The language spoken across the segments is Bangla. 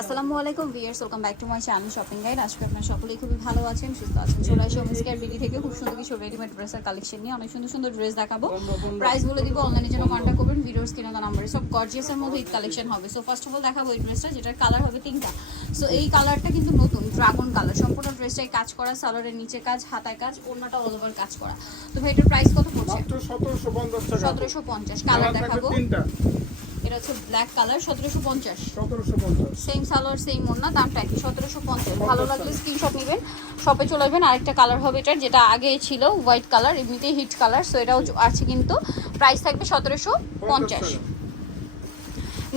আসসালামু আলাইকুম viewers welcome back to my channel shopping guide. আজকে আপনারা সকলেই খুবই ভালো আছেন সুস্থ আছেন। চলে আসি ওমেন্সকেয়ার বিডি থেকে। খুব সুন্দর কিছু রেডিমেড ড্রেসের কালেকশন নিয়ে। অনেক সুন্দর সুন্দর ড্রেস দেখাবো। প্রাইস বলে দিব অনলাইনের জন্য কন্ট্যাক্ট করবেন। ভিডিওস কিনে নাম্বারে সব গর্জিয়াসের মধ্যে ঈদ কালেকশন হবে। সো ফার্স্ট অফ অল দেখাবো এই ড্রেসটা যেটার কালার হবে তিনটা। সো এই কালারটা কিন্তু নতুন ড্রাগন কালার সম্পূর্ণ ড্রেসটাই কাজ করা সালোয়ারের নিচে কাজ হাতায় কাজ ওড়নাটা অল ওভার কাজ করা। তো ভাই এটার প্রাইস কত পড়ছে? সতেরোশো পঞ্চাশ টাকা। সতেরোশো পঞ্চাশ। কালার কালার দেখাবো। তিনটা। এটা হচ্ছে ব্ল্যাক কালার সতেরোশো পঞ্চাশ। সেম সালোয়ার সেম ওড়না দামটা একই সতেরোশো পঞ্চাশ। ভালো লাগলে স্ক্রিনশট নেবেন। শপে চলে আসবেন আরেকটা কালার হবে এটার যেটা আগে ছিল হোয়াইট কালার এমনিতেই হিট কালার সো এটাও আছে কিন্তু। প্রাইস থাকবে সতেরোশো পঞ্চাশ।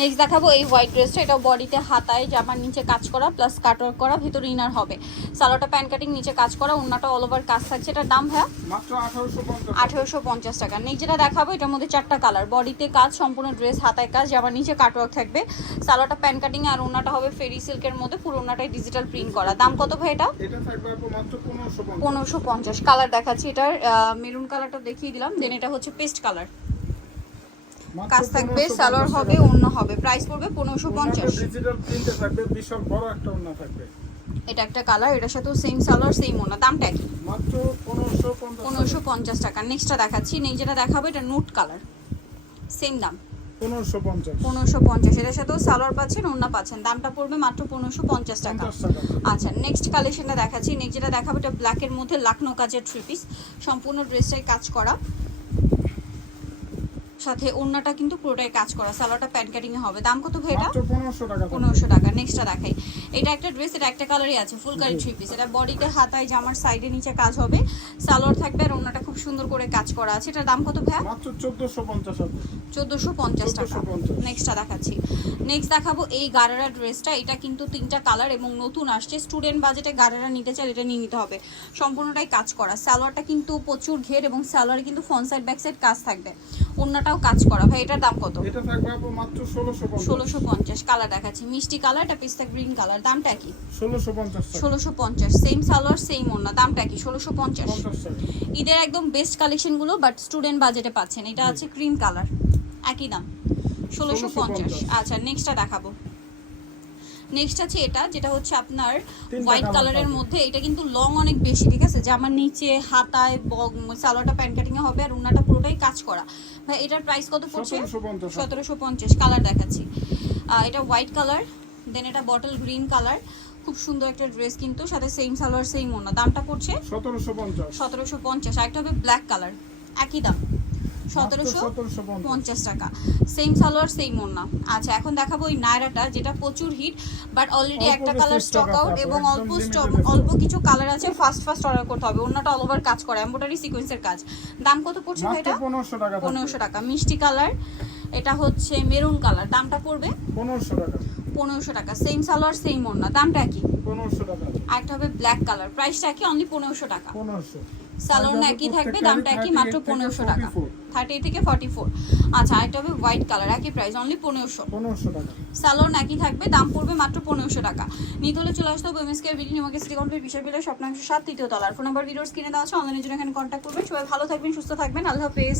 নেক্সট দেখাবো এই হোয়াইট ড্রেসটা এটা বডিতে হাতায় জামার নিচে কাজ করা প্লাস কাটওয়ার্ক করা ভিতরে ইনার হবে। সালোটা প্যান কাটিং নিচে কাজ করা ওড়নাটা অল ওভার কাজ থাকছে। এটার দাম ভাইয়া? মাত্র আঠারোশো পঞ্চাশ টাকা। নেক্সট যেটা দেখাবো এটার মধ্যে চারটা কালার বডিতে কাজ সম্পূর্ণ ড্রেস হাতায় কাজ জামার নিচে কাটওয়ার্ক থাকবে। সালোটা প্যান কাটিং আর ওনাটা হবে ফেরি সিল্কের মধ্যে। পুরো ওনাটাই ডিজিটাল প্রিন্ট করা। দাম কত ভাই এটা? পনেরোশো পঞ্চাশ। কালার দেখাচ্ছি এটার মেরুন কালারটা দেখিয়ে দিলাম। দেন এটা হচ্ছে পেস্ট কালার কাজ থাকবে সালোয়ার হবে অন্য হবে প্রাইস পড়বে পনেরোশো পঞ্চাশ। ডিজিটাল প্রিন্টে থাকবে বিশাল বড় একটা ওড়না থাকবে। এটা একটা কালার এটার সাথেও সেম সালোয়ার সেম ওনা দামটা মাত্র পনেরোশো পঞ্চাশ টাকা। নেক্সটটা দেখাচ্ছি নেক্সট যেটা দেখাবো এটা নুট কালার সেম দাম। পনেরোশো পঞ্চাশ। এটার সাথেও সালোয়ার পাচ্ছেন ওড়না পাচ্ছেন। দামটা পড়বে মাত্র পনেরোশো পঞ্চাশ টাকা। আচ্ছা নেক্সট কালেকশনটা দেখাচ্ছি। নেক্সট যেটা দেখাবো এটা ব্ল্যাকের মধ্যে লাকনো কাজের থ্রি পিস সম্পূর্ণ ড্রেসটাই কাজ করা। সাথে ওড়নাটা কিন্তু পুরোটাই কাজ করা। সালোয়ারটা প্যান্ট কাটিং এ হবে। দাম কত ভাই এটা? মাত্র পনেরোশো টাকা থাকবে। পনেরোশো টাকা। নেক্সটটা দেখাই। এটা একটা ড্রেস এটা একটা কালারই আছে। ফুল কারি থ্রি পিস এটা বডিতে হাতায় জামার সাইডে নিচে কাজ হবে। সালোয়ার থাকবে আর ওড়নাটা খুব সুন্দর করে কাজ করা আছে। এটার দাম কত ভাইয়া? মাত্র চোদ্দশো পঞ্চাশ আপু চোদ্দোশো পঞ্চাশ টাকা। নেক্সটটা দেখাচ্ছি। নেক্সট দেখাবো এই গারারা ড্রেসটা এটা কিন্তু তিনটা কালার এবং নতুন আসছে। স্টুডেন্ট বাজেটে গারারা নিতে চাইলে এটা নিয়ে নিতে হবে। সম্পূর্ণটাই কাজ করা। সালোয়ারটা কিন্তু প্রচুর ঘের এবং সালোয়ারে কিন্তু ফ্রন্ট সাইড ব্যাক সাইড কাজ থাকবে। ওড়নাটাও কাজ করা। ভাই এটার দাম কত? এটা থাকবে আপু মাত্র ষোলোশো পঞ্চাশ। ষোলোশো পঞ্চাশ কালার দেখাচ্ছি। মিষ্টি কালার এটা পিস্তা গ্রিন কালার। দামটা কি? ষোলোশো পঞ্চাশ টাকা ষোলোশো পঞ্চাশ। সেম সালোয়ার সেম ওন্না দামটা কি? ষোলোশো পঞ্চাশ। পঞ্চাশ টাকা ঈদের একদম বেস্ট কালেকশনগুলো বাট স্টুডেন্ট বাজেটে পাচ্ছেন। এটা আছে ক্রিম কালার একই দাম। ষোলোশো পঞ্চাশ। 1650 আচ্ছা নেক্সটটা দেখাবো। নেক্সট আছে এটা যেটা হচ্ছে আপনার হোয়াইট কালারের মধ্যে। এটা কিন্তু লং অনেক বেশি ঠিক আছে? জামার নিচে হাতায় সালোয়ারটা প্যান্ট কাটিং এ হবে আর উন্নাটা পুরোটাই কাজ করা। ভাই এটার প্রাইস কত পড়ছে? সতেরোশো পঞ্চাশ। কালার দেখাচ্ছি। এটা হোয়াইট কালার দেন এটা বটল গ্রিন কালার খুব সুন্দর একটা ড্রেস কিন্তু সাথে সেম সালোয়ার সেম ওনা দামটা পড়ছে? সতেরোশো পঞ্চাশ। সতেরোশো পঞ্চাশ আরেকটা হবে ব্ল্যাক কালার একই দাম। সতেরোশো পঞ্চাশ। টাকা। সেম সালোয়ার সেম ওড়না। আচ্ছা এখন দেখাবো ওই নায়রাটা যেটা প্রচুর হিট বাট অলরেডি একটা কালার স্টক আউট এবং অল্প স্টক অল্প কিছু কালার আছে ফার্স্ট ফার্স্ট অর্ডার করতে হবে। ওড়নাটা অল ওভার কাজ করা এমব্রয়ডারি সিকোয়েন্সের কাজ। দাম কত পড়ছে এটা পনেরোশো টাকা পনেরোশো টাকা। মিষ্টি কালার এটা হচ্ছে মেরুন কালার দামটা পড়বে? পনেরোশো টাকা। পনেরোশো টাকা। সেম সালোয়ার সেম ওড়না। দামটা কি? পনেরোশো টাকা। আরেকটা হবে ব্ল্যাক কালার প্রাইসটা কি? অনলি পনেরোশো টাকা। পনেরোশো। সালোয়ার না একই থাকবে দামটা একই মাত্র পনেরোশো টাকা। থার্টি থেকে ফর্টি ফোর আচ্ছা আরেকটা হবে হোয়াইট কালার একই প্রাইস অনলি পনেরোশো। পনেরোশো টাকা। সালোয়ার একই থাকবে দাম পড়বে মাত্র পনেরোশো টাকা। নিতে হলে চলে আসতে হবে এমএসকে বিডি নিমাকে সিটি কমপ্লিট বিশাল বিলের স্বপ্নাংশ সাত তৃতীয় তলার। ফোন নাম্বার ভিডিওস কিনে দেওয়া আছে অনলাইনের জন্য এখানে কন্ট্যাক্ট করবেন। সবাই ভালো থাকবেন সুস্থ থাকবেন। আল্লাহ হাফেজ।